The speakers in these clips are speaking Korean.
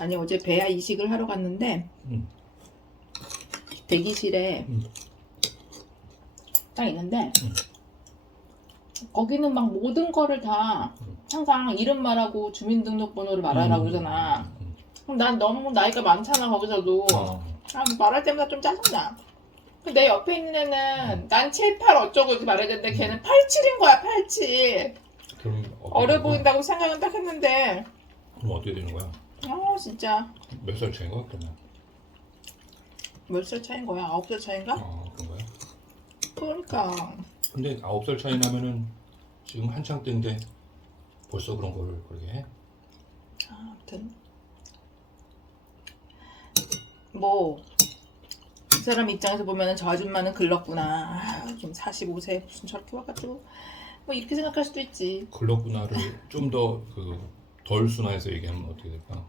아니 어제 배야 이식을 하러 갔는데 음. 대기실에 음. 딱 있는데 음. 거기는 막 모든 거를 다 음. 항상 이름 말하고 주민등록번호를 말하라고 그러잖아. 음. 그럼 난 너무 나이가 많잖아 거기서도. 어. 아, 말할 때마다 좀 짜증나. 근내 옆에 있는 애는 난 7, 8 어쩌고 이렇게 말해야 되는데 걔는 8, 7인 거야 8, 7. 그럼 어떻게 어려 되는 거야? 보인다고 생각은 딱 했는데 그럼 어떻게 되는 거야? 아 진짜 몇 살 차인 거야 그러면? 몇 살 차인 거야? 아홉 살 차인가? 어 그런 거야? 그러니까 근데 아홉 살 차이 나면은 지금 한창 때인데 벌써 그런 걸 그렇게 해? 아, 아무튼 뭐이 사람 입장에서 보면은 저 아줌마는 글렀구나 아, 지금 45세 무슨 저렇게 와가지고 뭐 이렇게 생각할 수도 있지 글렀구나를 좀 더 그 덜 순화해서 얘기하면 어떻게 될까?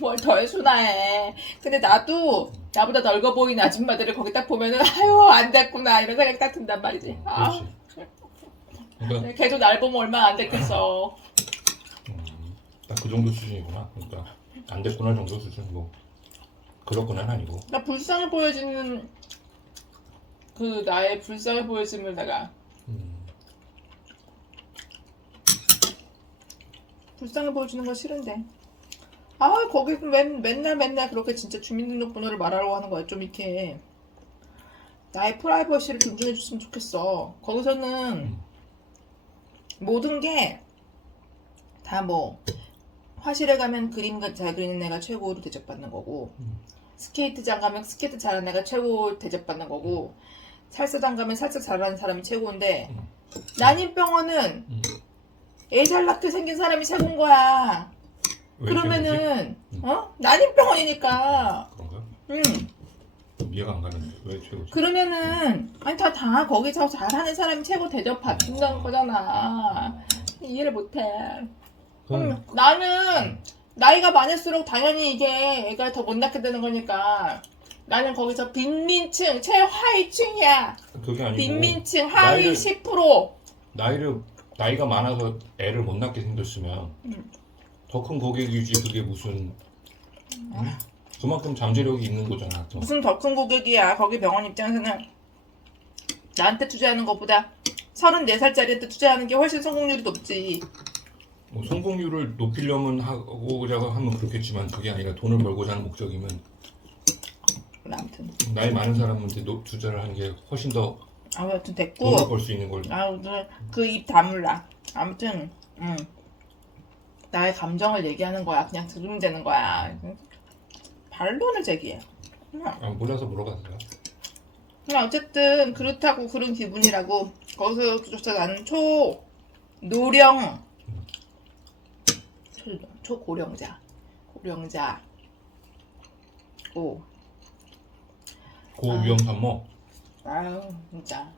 뭘 덜 순화해 근데 나도 나보다 늙어 보이는 아줌마들을 거기 딱 보면은 아유 안 됐구나 이런 생각이 딱 든단 말이지 어, 아 그렇지. 그러니까 걔도 날 보면 얼마나 안 됐겠어 음, 딱그 정도 수준이구나. 그러니까 안 됐구나 정도 수준 뭐 그렇구나는 아니고. 나 불쌍해 보여지는 그 나의 불쌍해 보여짐을 내가 음, 불쌍해 보여주는 거 싫은데. 아, 거기 맨, 맨날 맨날 그렇게 진짜 주민등록번호를 말하라고 하는 거야. 좀 이렇게. 나의 프라이버시를 존중해 줬으면 좋겠어. 거기서는 음. 모든 게 다 뭐, 화실에 가면 그림 잘 그리는 애가 최고로 대접받는 거고, 음. 스케이트장 가면 스케이트 잘하는 애가 최고 대접받는 거고, 살사장 가면 살사 잘하는 사람이 최고인데, 음. 난임병원은 음. 애잘 낳게 생긴 사람이 최고인 거야. 그러면은 음. 어 난임병원이니까. 그런가? 응. 이해가 안 가는데 왜 최고지? 그러면은 아니 다 다 거기서 잘하는 사람이 최고 대접 받는다는 거잖아. 이해를 못해. 그럼 음, 나는 나이가 많을수록 당연히 이게 애가 더 못 낳게 되는 거니까. 나는 거기서 빈민층 최하위층이야. 그게 아니고 빈민층 하위 나이를- 10%. 나이를 나이가 많아서 애를 못 낳게 생겼으면 음. 더 큰 고객이지 그게 무슨 응? 그만큼 잠재력이 있는 거잖아. 또. 무슨 더 큰 고객이야. 거기 병원 입장에서는 나한테 투자하는 것보다 34살짜리한테 투자하는 게 훨씬 성공률이 높지. 뭐 성공률을 높이려면 하고자 하면 그렇겠지만 그게 아니라 돈을 벌고자 하는 목적이면 아무튼 나이 많은 사람한테 노- 투자를 하는 게 훨씬 더 아무튼 돈을 됐고 벌수 있는 걸 아무튼 그 입 다물라. 아무튼 음. 나의 감정을 얘기하는 거야. 그냥 들으면 되는 거야. 반론을 제기해. 그냥. 아, 몰라서 물어봤어요. 그냥 어쨌든 그렇다고 그런 기분이라고. 거기서조차 나는 초 노령. 초, 초고령자. 고령자. 오 고위험 산모. 아유 진짜